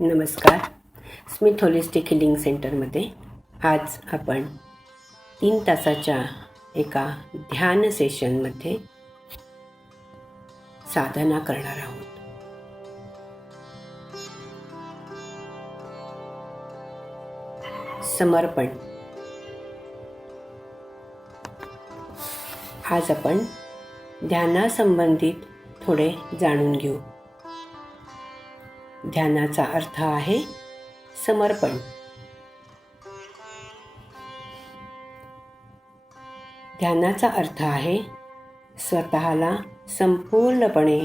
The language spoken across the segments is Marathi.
नमस्कार. स्मिथ होलिस्टिक हिलिंग सेंटरमध्ये आज आपण 3 तासाच्या एका ध्यान सेशनमध्ये साधना करणार आहोत. समर्पण. आज आपण ध्यानासंबंधित थोडे जाणून घेऊ. ध्यानाचा अर्थ आहे समर्पण. ध्यानाचा अर्थ आहे स्वतःला संपूर्णपणे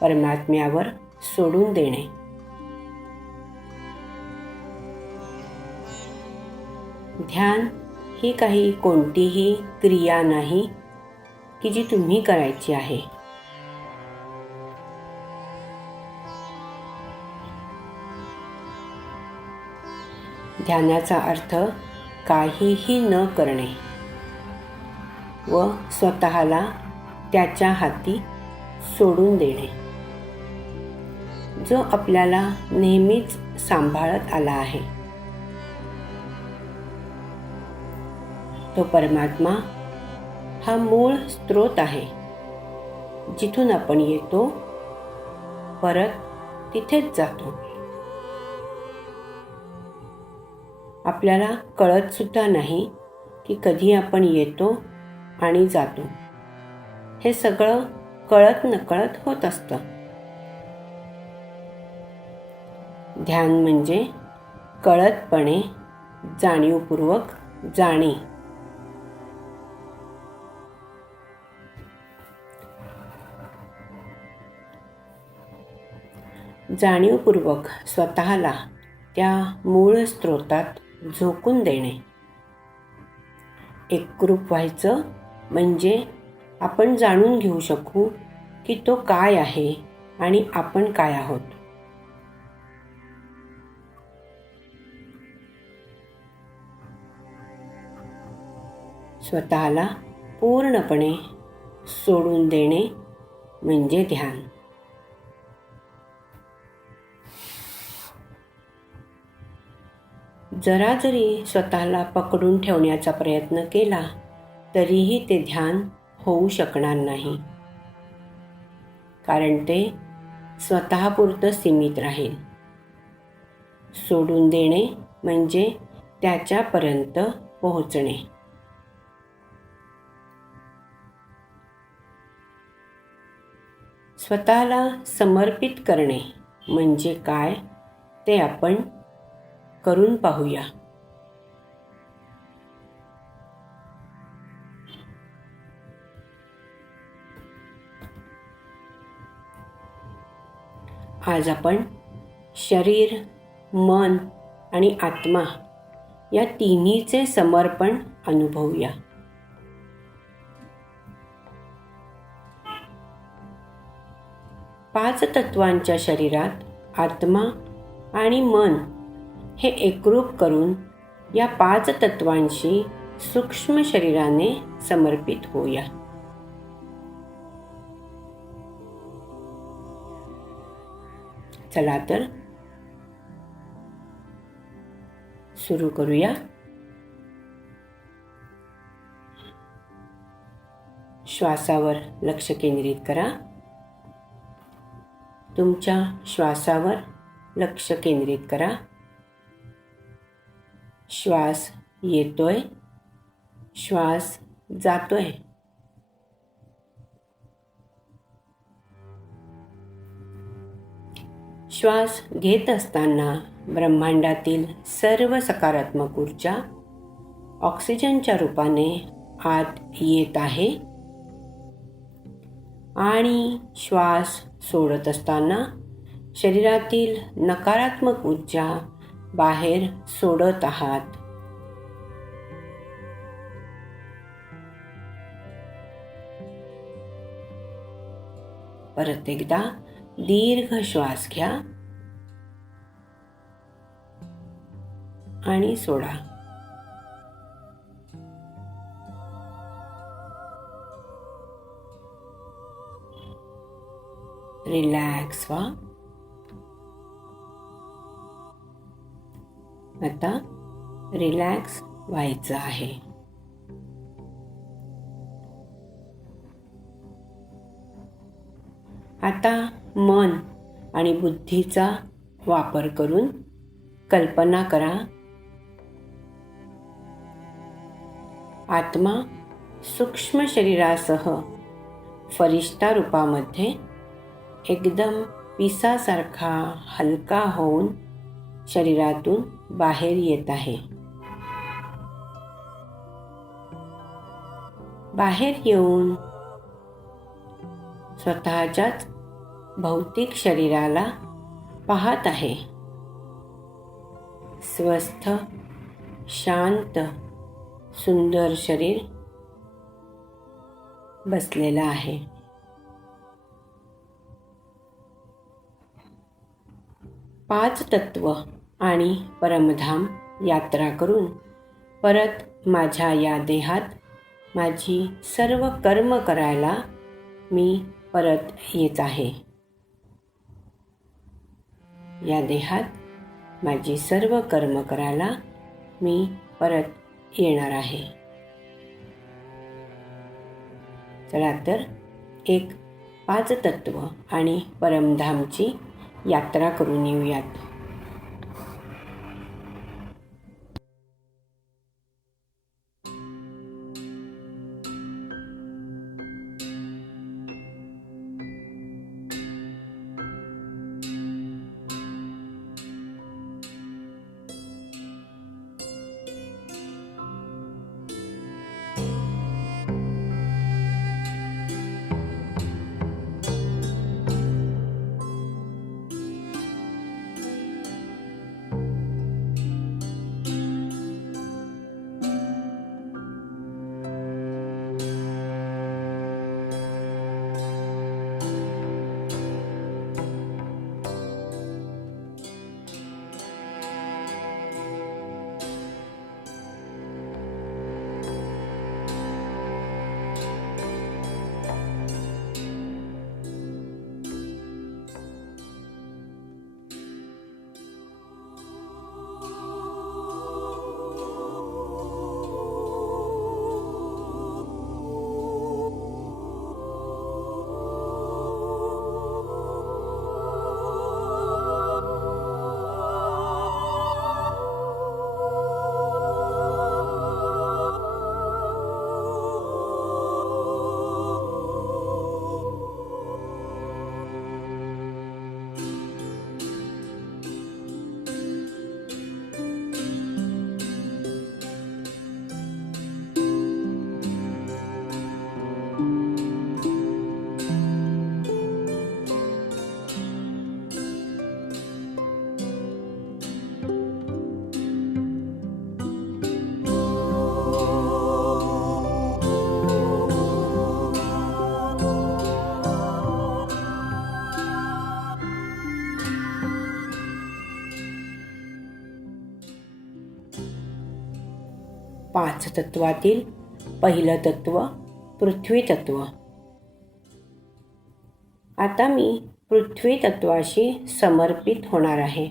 परमात्म्यावर सोडून देणे. ध्यान ही काही कोणतीही क्रिया नाही की जी तुम्ही करायची आहे. ध्यानाचा अर्थ काहीही न करणे व स्वतःला त्याच्या हाती सोडून देणे. जो आपल्याला नेहमीच सांभाळत आला आहे, तो परमात्मा हा मूळ स्रोत आहे. जिथून आपण येतो परत तिथेच जातो. आपल्याला कळत सुद्धा नाही की कधी आपण येतो आणि जातो. हे सगळं कळत नकळत होत असतं. ध्यान म्हणजे कळतपणे जाणीवपूर्वक जाणे. जाणीवपूर्वक स्वतःला त्या मूळ स्रोतात झोकून देणे. एकरूप व्हायचं म्हणजे आपण जाणून घेऊ शकू की तो काय आहे आणि आपण काय आहोत. स्वतःला पूर्णपणे सोडून देणे म्हणजे ध्यान. जरा जरी स्वतःला पकडून ठेवण्याचा प्रयत्न केला तरीही ते ध्यान होऊ शकणार नाही, कारण ते स्वतःपुरतं सीमित राहील. सोडून देणे म्हणजे त्याच्यापर्यंत पोहोचणे. स्वतःला समर्पित करणे म्हणजे काय ते आपण करून पाहूया. आज आपण शरीर, मन आणि आत्मा या तिन्हीचे समर्पण अनुभवूया. पाच तत्वांच्या शरीरात आत्मा आणि मन हे एकरूप करून या पाच तत्वांशी सूक्ष्म शरीराने समर्पित होऊया. चला तर सुरू करूया. श्वासावर लक्ष केंद्रित करा. तुमच्या श्वासावर लक्ष केंद्रित करा. श्वास येतोय, श्वास जातोय. श्वास घेत असताना ब्रह्मांडातील सर्व सकारात्मक ऊर्जा ऑक्सिजनच्या रूपाने आत येत आहे आणि श्वास सोडत असताना शरीरातील नकारात्मक ऊर्जा बाहेर सोडत आहात. परत एकदा दीर्घ श्वास घ्या आणि सोडा. रिलॅक्स व्हा. आता रिलॅक्स व्हायचं आहे. आता मन आणि बुद्धीचा वापर करून कल्पना करा, आत्मा सूक्ष्म शरीरासह फरिश्ता रूपामध्ये एकदम पिसासारखा हलका होऊन शरीरातून बाहेर येत आहे. बाहेर येऊन स्वतःच्याच भौतिक शरीराला पाहत आहे. स्वस्थ, शांत, सुंदर शरीर बसलेलं आहे. पाच तत्व आणि परमधाम यात्रा करून परत माझ्या या देहात माझी सर्व कर्म करायला मी परत येत आहे. या देहात माझी सर्व कर्म करायला मी परत येणार आहे. चला तर एक पाच तत्व आणि परमधामची यात्रा करून येऊयात. पाच तत्वातील पहिलं तत्व पृथ्वी तत्व. आता मी पृथ्वी तत्वाशी समर्पित होणार आहे.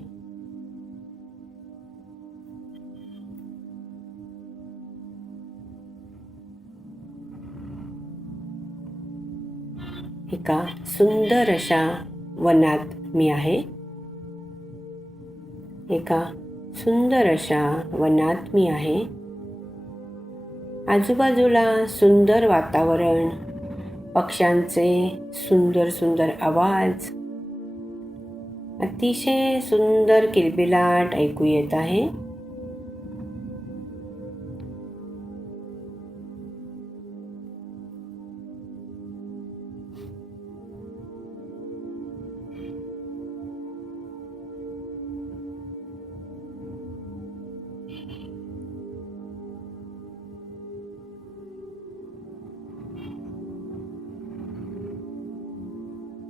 एका सुंदर अशा वनात मी आहे. एका सुंदर अशा वनात मी आहे. आजूबाजूला सुंदर वातावरण, पक्ष्यांचे सुंदर सुंदर आवाज, अतिशय सुंदर किलबिलाट ऐकू येत आहे.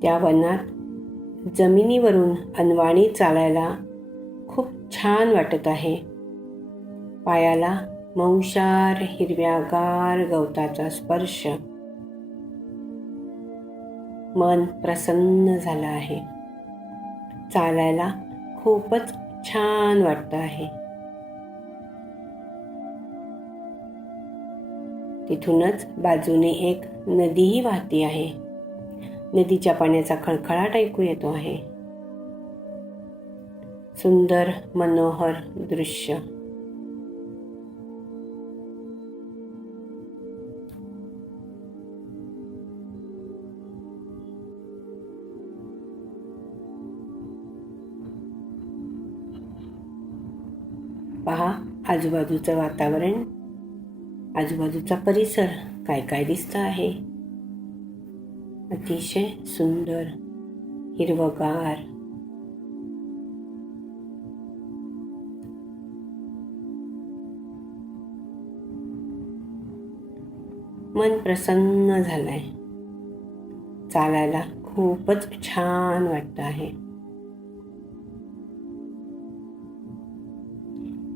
त्या वनात जमिनीवरून अनवाणी चालायला खूप छान वाटत आहे. पायाला मौशार हिरव्यागार गवताचा स्पर्श. मन प्रसन्न झालं आहे. चालायला खूपच छान वाटतं आहे. तिथूनच बाजूने एक नदीही वाहती आहे. नदीच्या पाण्याचा खळखळाट ऐकू येतो आहे. सुंदर मनोहर दृश्य. पहा आजूबाजूचं वातावरण, आजूबाजूचा परिसर काय काय दिसतं आहे. अतिशय सुंदर, हिरवगार. मन प्रसन्न झालंय. चालायला खूपच छान वाटतं आहे.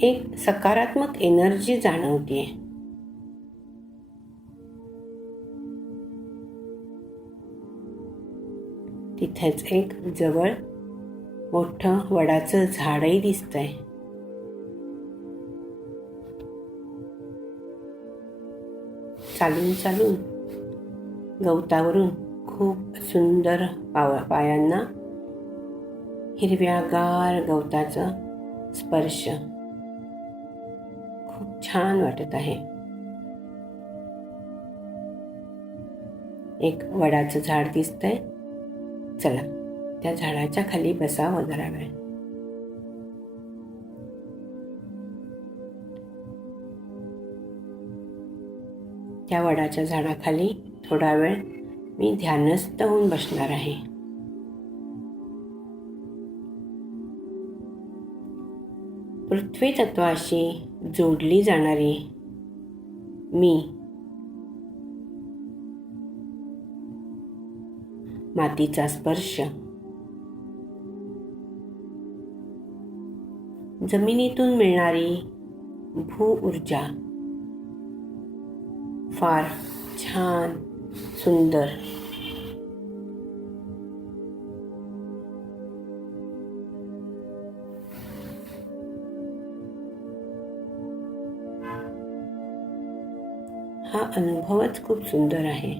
एक सकारात्मक एनर्जी जाणवते. तिथेच एक जवळ मोठं वडाचं झाडही दिसतंय. चालून चालून गवतावरून खूप सुंदर पायांना हिरव्यागार गवताचा स्पर्श खूप छान वाटत आहे. एक वडाचं झाड दिसतंय. चला त्या झाडाच्या खाली बसावं जरा वेळ. त्या वडाच्या झाडाखाली थोडा वेळ मी ध्यानस्थ होऊन बसणार आहे. पृथ्वी तत्वाशी जोडली जाणारी मी, मातीचा स्पर्श, जमिनीतून मिळणारी भू ऊर्जा फार छान, सुंदर. हा अनुभवच खूप सुंदर आहे.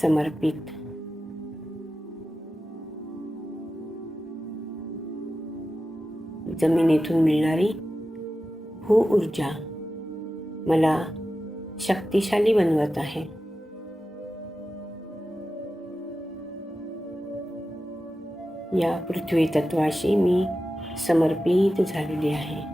समर्पित. जमिनीतून मिळणारी भू ऊर्जा मला शक्तिशाली बनवत आहे. या पृथ्वी तत्वाशी मी समर्पित झालेली आहे.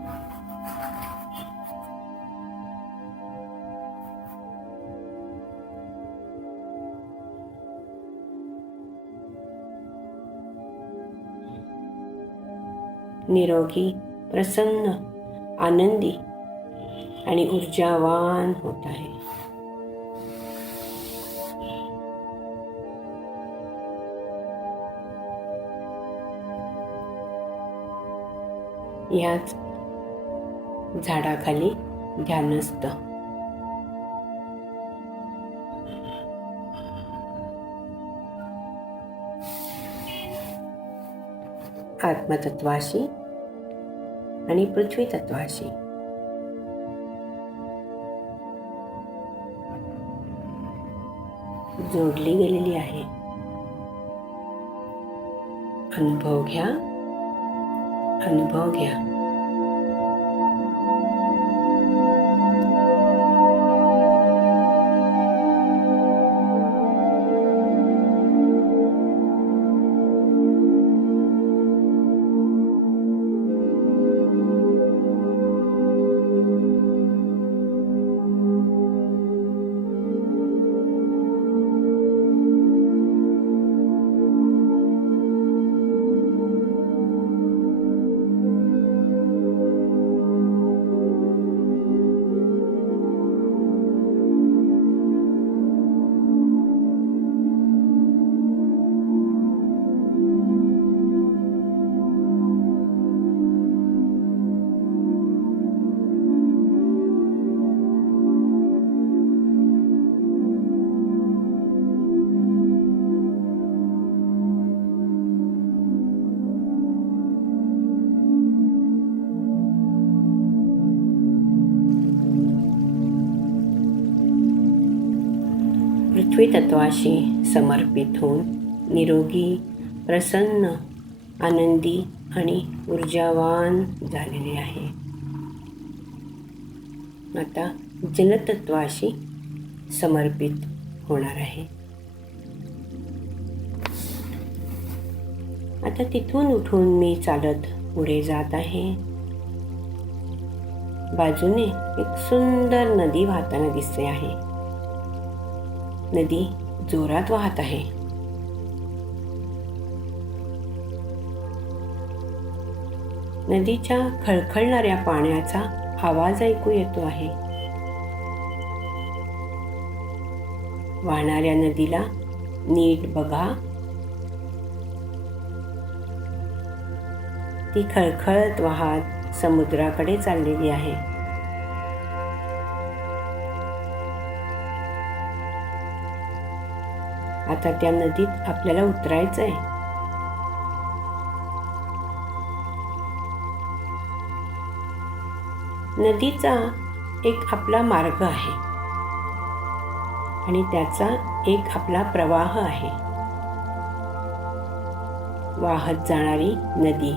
निरोगी, प्रसन्न, आनंदी आणि ऊर्जावान होत आहे. याच झाडाखाली ध्यानस्थ. आत्मतत्वाशी आणि पृथ्वी तत्वाशी जोडली गेलेली आहे. अनुभव घ्या, अनुभव घ्या. पृथ्वीतत्वाशी समर्पित होऊन निरोगी, प्रसन्न, आनंदी आणि ऊर्जावान झालेले आहे. आता जलतत्वाशी समर्पित होणार आहे. आता तिथून उठून मी चालत पुढे जात आहे. बाजूने एक सुंदर नदी वाहताना दिसते आहे. नदी जोरात वाहत आहे. नदीच्या खळखळणाऱ्या पाण्याचा आवाज ऐकू येतो आहे. वाहणाऱ्या नदीला नीट बघा. ती खळखळत वाहत समुद्राकडे चाललेली आहे. आता त्या नदीत आपल्याला उतरायचं आहे. नदीचा एक आपला मार्ग आहे आणि त्याचा एक आपला प्रवाह आहे. वाहत जाणारी नदी.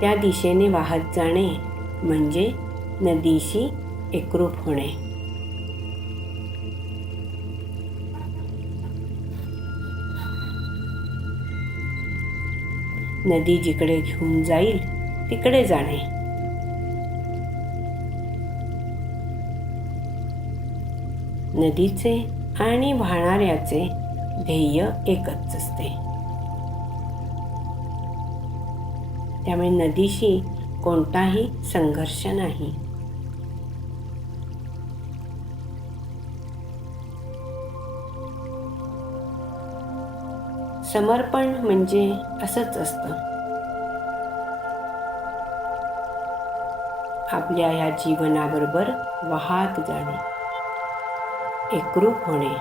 त्या दिशेने वाहत जाणे म्हणजे नदीशी एकरूप होणे. नदी जिकडे घेऊन जाईल तिकडे जाणे. नदीचे आणि वाहणाऱ्याचे ध्येय एकच असते. त्यामुळे नदीशी कोणताही संघर्ष नाही. समर्पण म्हणजे असंच असतं. आपल्या ह्या जीवनाबरोबर वाहत जाणे, एकरूप होणे.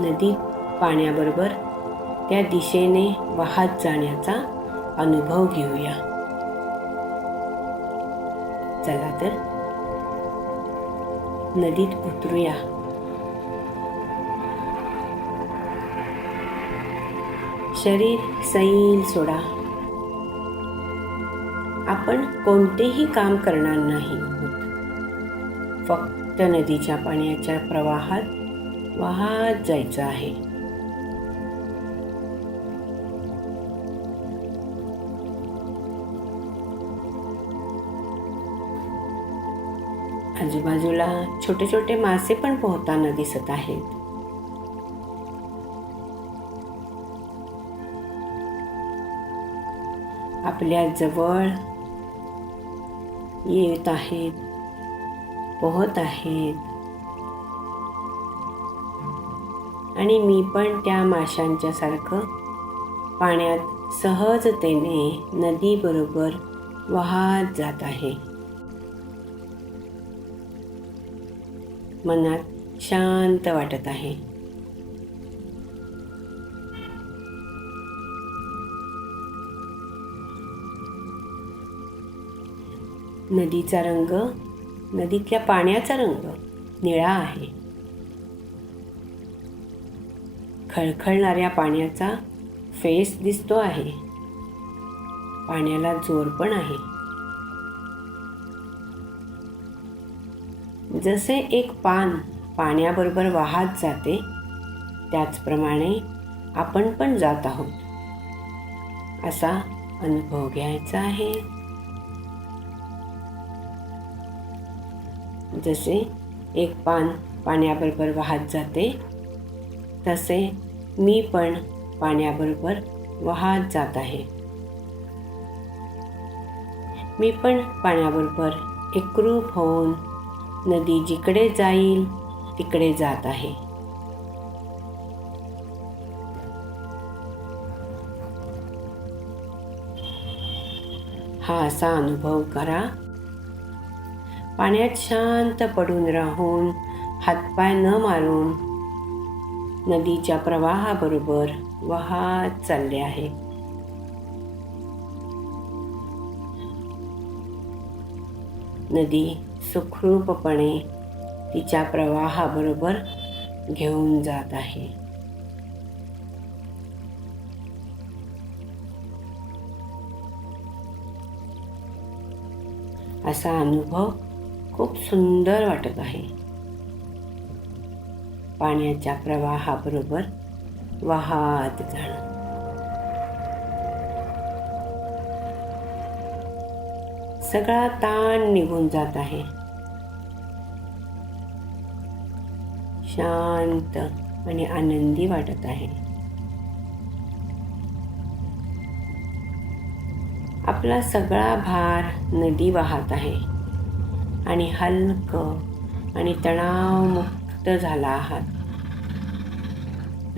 नदीत पाण्याबरोबर त्या दिशेने वाहत जाण्याचा अनुभव घेऊया. चला तर नदीत उतरूया. शरीर सैल सोडा. आपण कोणतेही काम करणार नाही. फक्त नदीच्या पाण्याच्या प्रवाहात वाहत जायचं आहे. आजूबाजूला छोटे छोटे मासे पण पोहताना दिसत आहेत. आपल्या जवळ येत आहेत, पोहत आहेत आणि मी पण त्या माशांच्या सारखं पाण्यात सहजतेने नदीबरोबर वाहत जात आहे. मनात शांत वाटत आहे. नदीचा रंग, नदीतल्या पाण्याचा रंग निळा आहे. खळखळणाऱ्या पाण्याचा फेस दिसतो आहे. पाण्याला जोर पण आहे. जसे एक पान पाण्याबरोबर वाहत जाते त्याचप्रमाणे आपण पण जात आहोत असा अनुभव घ्यायचा आहे. जसे एक पान पाण्याबरोबर वाहत जाते तसे मी पण पाण्याबरोबर वाहत जात आहे. मी पण पाण्याबरोबर एकरूप होऊन नदी जिकडे जाईल तिकडे जात आहे. हा असा अनुभव करा. पाण्यात शांत पडून राहून हातपाय न मारून नदीच्या प्रवाहाबरोबर वाहत चालले आहे. नदी सुखरूपपणे तिच्या प्रवाहाबरोबर घेऊन जात आहे. असा अनुभव खूप सुंदर वाटत आहे. पाण्याच्या प्रवाहाबरोबर वाहत जाणं. सगळा ताण निघून जात आहे. शांत आणि आनंदी वाटत आहे. आपला सगळा भार नदी वाहत आहे आणि हलकं आणि तणावमुक्त झाला आहात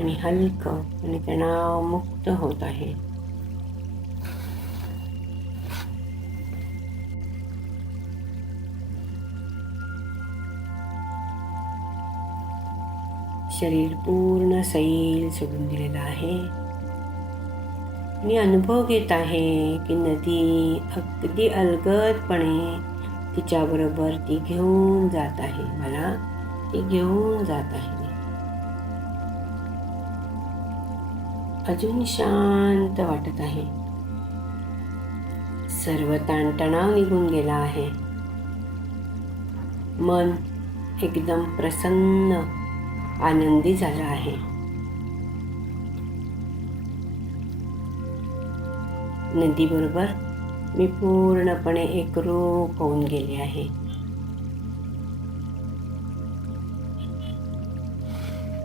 आणि हलकं आणि तणावमुक्त होत आहे. शरीर पूर्ण सैल सोडून दिलेलं आहे. मी अनुभव घेत आहे की नदी अगदी अलगदपणे तिच्याबरोबर ती घेऊन जात आहे. मला ती घेऊन जात आहे. अजून शांत वाटत आहे. सर्व ताणतणाव निघून गेला आहे. मन एकदम प्रसन्न आनंदी झाला आहे. नदीबरोबर मी पूर्णपणे एकरूप होऊन गेले आहे.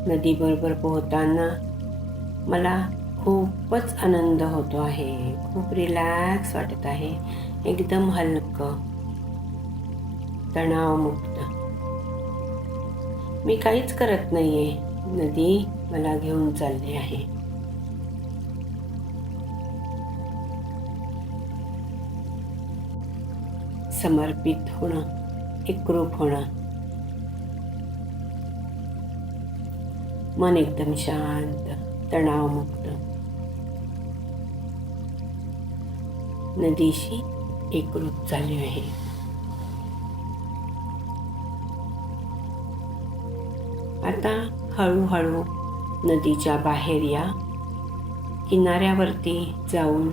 नदीबरोबर पोहताना मला खूपच आनंद होतो आहे. खूप रिलॅक्स वाटत आहे. एकदम हलकं, तणावमुक्त. मी काहीच करत नाहीये. नदी मला घेऊन चालली आहे. समर्पित होणं, एकरूप होणं. मन एकदम शांत, तणावमुक्त. नदीशी एकरूप झाले आहे. आता हळूहळू नदीच्या बाहेर या. किनाऱ्यावरती जाऊन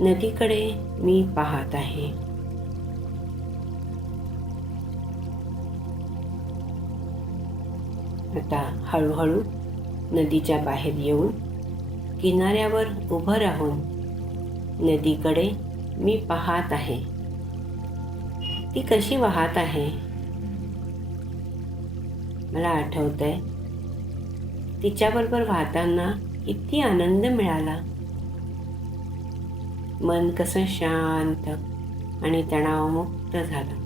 नदीकडे मी पाहत आहे. आता हळूहळू नदीच्या बाहेर येऊन किनाऱ्यावर उभं राहून नदीकडे मी पाहत आहे. ती कशी वाहत आहे. मला आठवतंय तिच्याबरोबर वाहताना किती आनंद मिळाला. मन कसं शांत आणि तणावमुक्त झालं.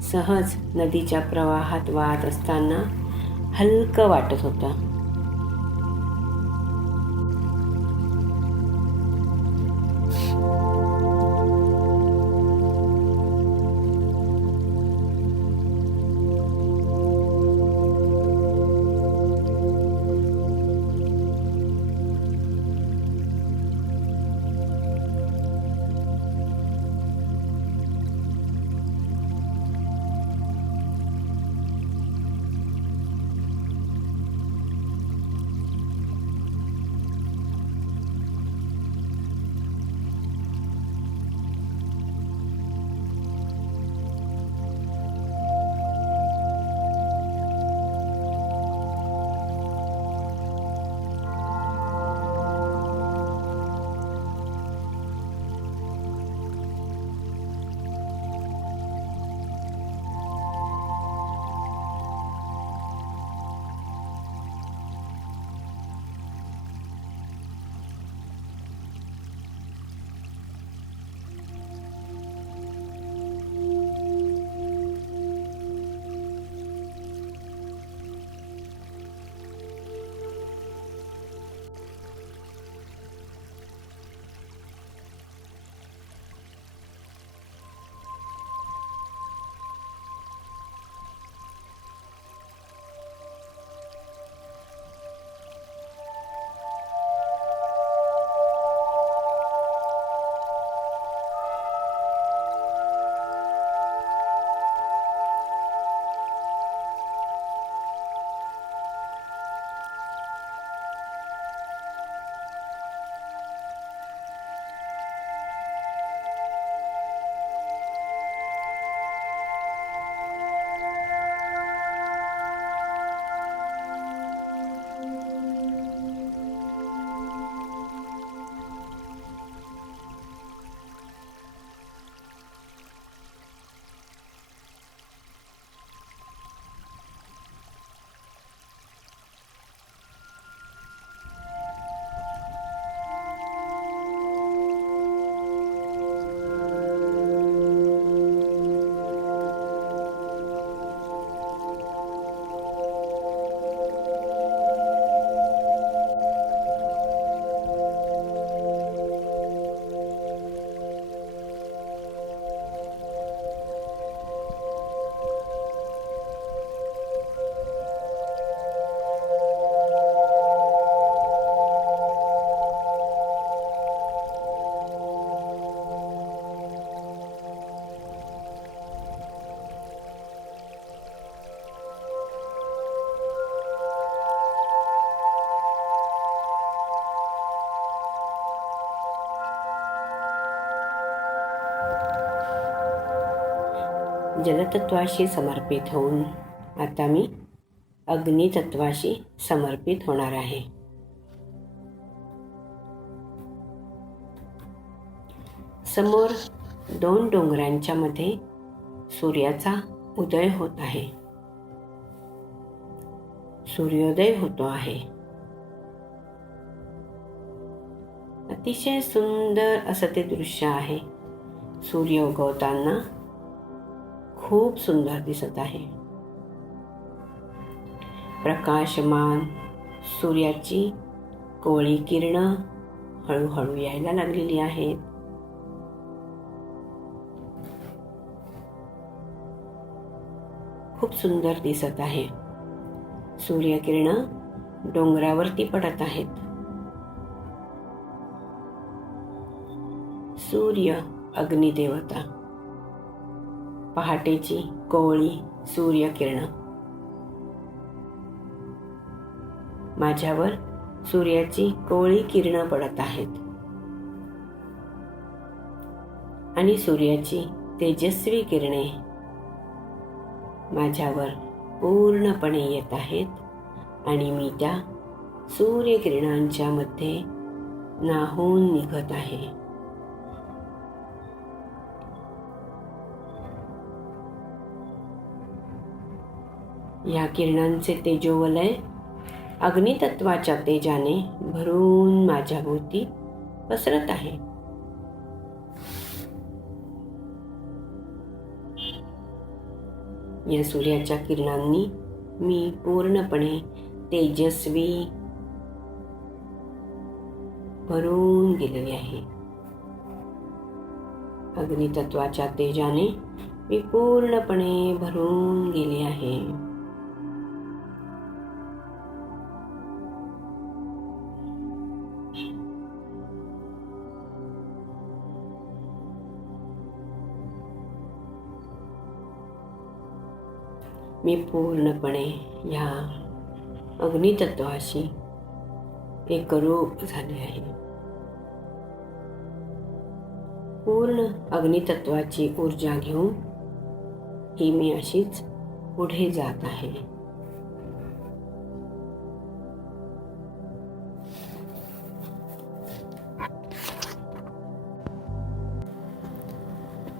सहज नदीच्या प्रवाहात वाहत असताना हलकं वाटत होतं. जलतत्वाशी समर्पित होऊन आता मी अग्नितत्वाशी समर्पित होणार आहे. समोर 2 डोंगरांच्या मध्ये सूर्याचा उदय होत आहे. सूर्योदय होतो आहे. अतिशय सुंदर असं ते दृश्य आहे. सूर्य उगवताना खूप सुंदर दिसत आहे. प्रकाशमान सूर्याची कोवळी किरणं हळूहळू यायला लागलेली आहेत. खूप सुंदर दिसत आहे. सूर्यकिरणं डोंगरावरती पडत आहेत. सूर्य अग्निदेवता, पहाटेची कोवळी सूर्यकिरणं माझ्यावर सूर्याची कोवळी किरणं पडत आहेत आणि सूर्याची तेजस्वी किरणे माझ्यावर पूर्णपणे येत आहेत आणि मी त्या सूर्यकिरणांच्या मध्ये न्हाऊन निघत आहे. या किरणांचे तेजोवलय अग्नितत्वाच्या तेजाने भरून माझ्या भोवती पसरत आहे. या सूर्याच्या किरणांनी मी पूर्णपणे तेजस्वी भरून गेलेली आहे. अग्नितत्वाच्या तेजाने मी पूर्णपणे भरून गेली आहे. मी पूर्णपणे ह्या अग्नितत्वाशी एकरूप झाले आहे. पूर्ण अग्नितत्वाची ऊर्जा घेऊन ही मी अशीच पुढे जात आहे.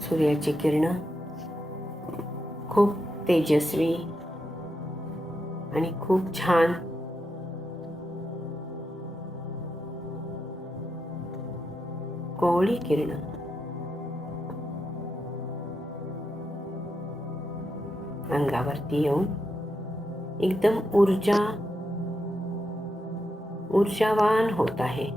सूर्याची किरणं खूप तेजस्वी आणि खूप छान कोवळी किरणं अंगावरती येऊन एकदम ऊर्जावान होत आहे.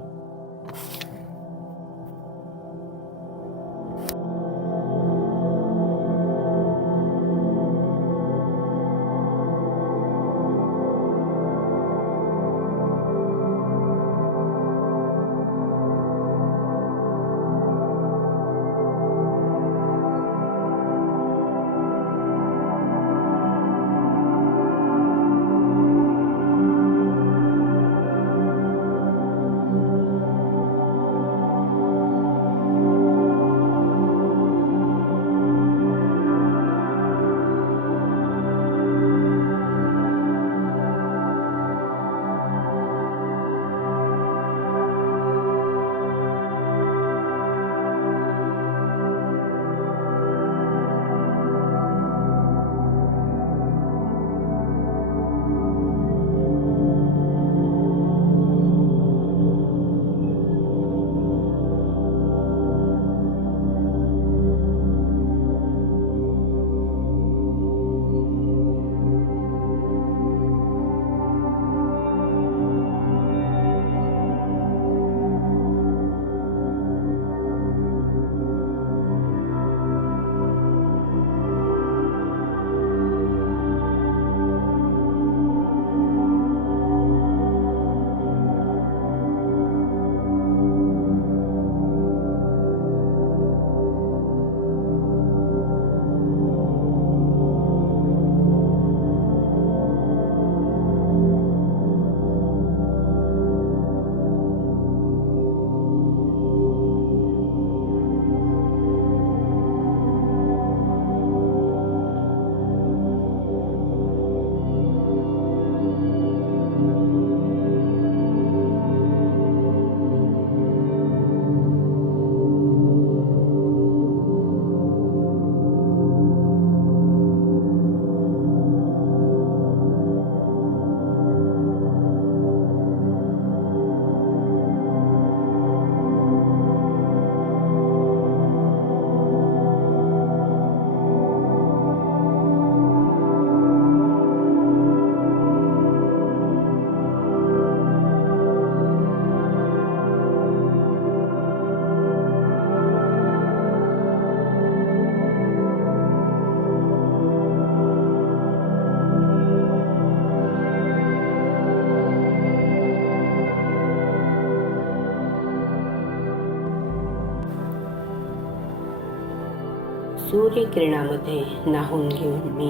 सूर्यकिरणामध्ये न्हाऊन घेऊन मी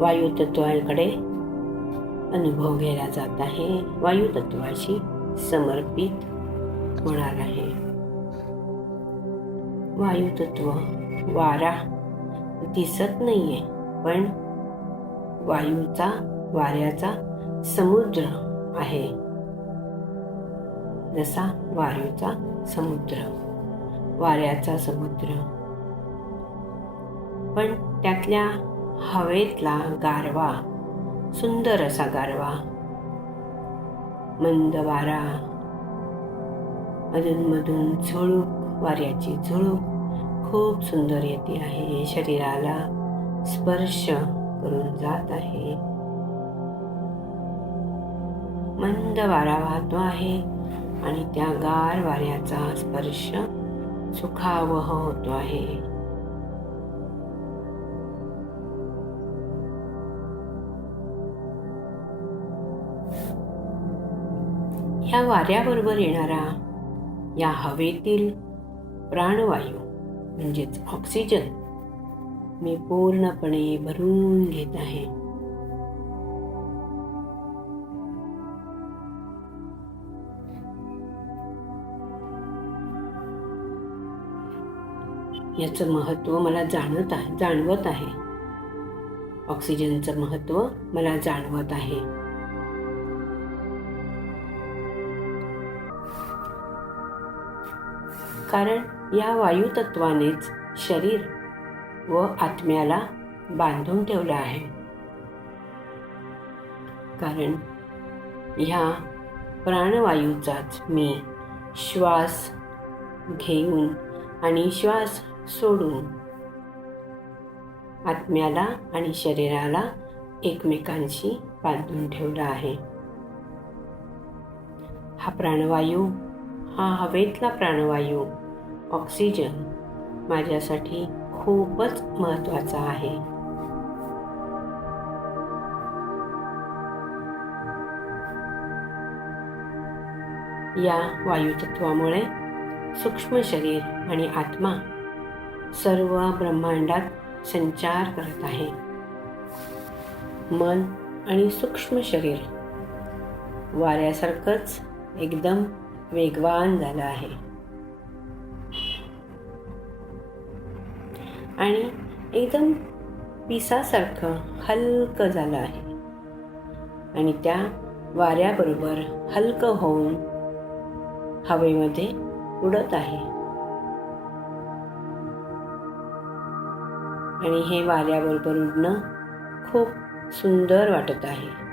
वायुतत्वाकडे अनुभव घ्यायला जात आहे. वायुतत्वाशी समर्पित होणार आहे. वायुतत्व वारा दिसत नाहीये, पण वाऱ्याचा समुद्र आहे. जसा वायूचा समुद्र, वाऱ्याचा समुद्र, पण त्यातल्या हवेतला गारवा, सुंदर असा गारवा, मंद वारा, अधूनमधून झुळूक, वाऱ्याची झुळूक खूप सुंदर येते आहे. शरीराला स्पर्श करून जात आहे. मंद वारा वाहतो आहे आणि त्या गार वाऱ्याचा स्पर्श सुखावह होतो आहे. ह्या वाऱ्याबरोबर येणारा या हवेतील प्राणवायू म्हणजेच ऑक्सिजन मी पूर्णपणे भरून घेत आहे. याचं महत्त्व मला जाणवत आहे. ऑक्सिजनचं महत्त्व मला जाणवत आहे. कारण या वायुतत्वानेच शरीर व आत्म्याला बांधून ठेवलं आहे. कारण ह्या प्राणवायूचाच मी श्वास घेऊन आणि श्वास सोडून आत्म्याला आणि शरीराला एकमेकांशी बांधून ठेवला आहे. हा प्राणवायू, हा हवेतला प्राणवायू, ऑक्सिजन माझ्यासाठी खूपच महत्त्वाचा आहे. या वायुतत्वामुळे सूक्ष्म शरीर आणि आत्मा सर्व ब्रह्मांडात संचार करत आहे. मन आणि सूक्ष्म शरीर वाऱ्यासारखंच एकदम वेगवान झालं आहे आणि एकदम पिसासारखं हलकं झालं आहे आणि त्या वाऱ्याबरोबर हलकं होऊन हवेमध्ये उडत आहे. आणि हे वाऱ्याबरोबर उडणं खूप सुंदर वाटत आहे.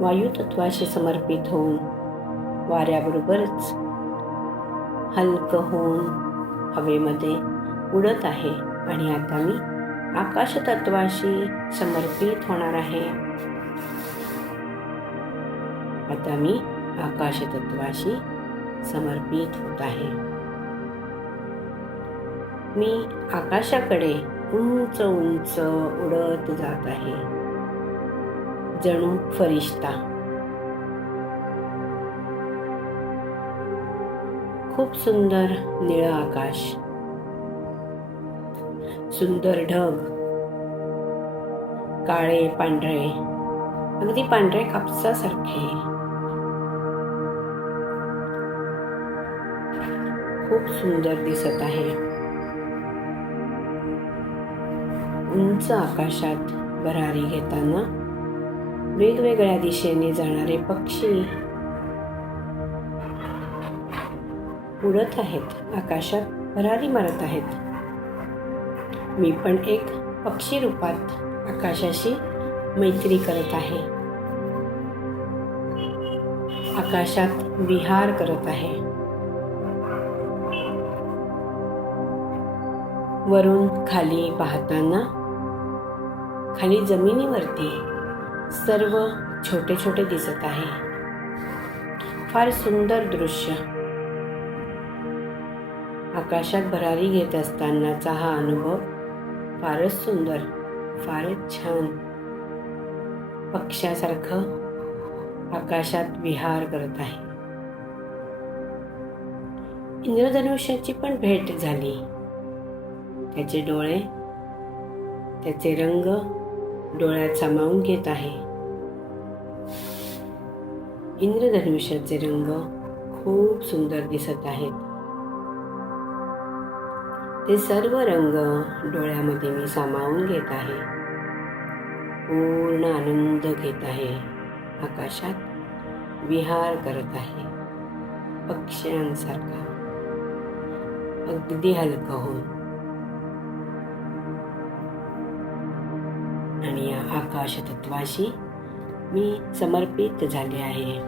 वायुतत्वाशी समर्पित होऊन वाऱ्याबरोबरच हलकं होऊन हवेमध्ये उडत आहे. आणि आता मी आकाशतत्वाशी समर्पित होणार आहे. आता मी आकाशतत्वाशी समर्पित होत आहे. मी आकाशाकडे उंच उंच उडत जात आहे, जणू फरिश्ता. खूप सुंदर निळं आकाश, सुंदर ढग, काळे पांढरे, अगदी पांढरे कापसासारखे, खूप सुंदर दिसत आहे. उंच आकाशात भरारी घेताना वेगवेगळ्या दिशेने जाणारे पक्षी उडत आहेत, आकाशात भरारी मारत आहेत. मी पण एक पक्षी रूपात आकाशाशी मैत्री करत आहे, आकाशात विहार करत आहे. वरून खाली पाहताना खाली जमिनीवरती सर्व छोटे छोटे दिसत आहे. फार सुंदर दृश्य. आकाशात भरारी घेत असतानाचा हा अनुभव फारच सुंदर, फारच छान. पक्ष्यासारखं आकाशात विहार करत आहे. इंद्रधनुष्याची पण भेट झाली. त्याचे डोळे, त्याचे रंग डोळ्यात सामावून घेत आहे. इंद्रधनुष्याचे रंग खूप सुंदर दिसत आहेत. ते सर्व रंग डोळ्यामध्ये मी सामावून घेत आहे. पूर्ण आनंद घेत आहे. आकाशात विहार करत आहे, पक्ष्यांसारखा, अगदी हलकं होऊन. आणि या आकाशतत्वाशी मी समर्पित झाले आहे.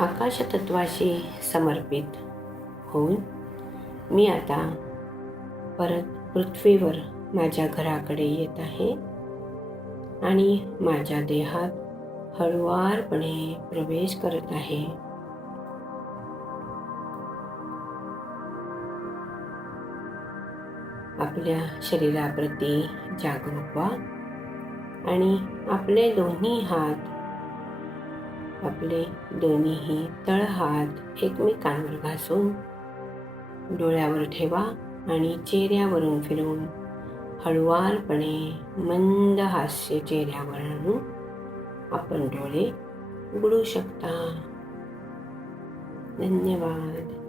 आकाशतत्वाशी समर्पित होऊन मी आता परत पृथ्वीवर माझ्या घराकडे येत आहे आणि माझ्या देहात हळुवारपणे प्रवेश करत आहे. आपल्या शरीराप्रती जागरूक व्हा आणि आपले दोन्ही हात आपले दोन्हीही तळहात एकमेकांवर घासून डोळ्यावर ठेवा आणि चेहऱ्यावरून फिरवून हळुवारपणे मंद हास्य चेहऱ्यावर आणून आपण डोळे उघडू शकता. धन्यवाद.